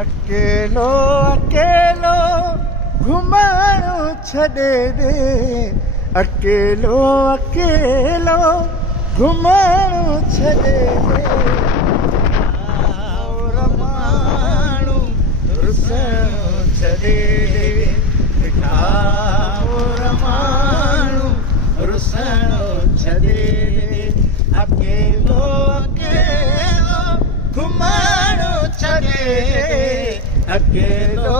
अकेलो अकेलो घुमाणो छॾे दे, अकेलो अकेलो घुमाणो छॾे दे। और माण्हू रुसणो छॾे दे, और माण्हू रुसणो छॾे दे। अकेलो अकेलो घुमाणो छॾे दे, अकेलो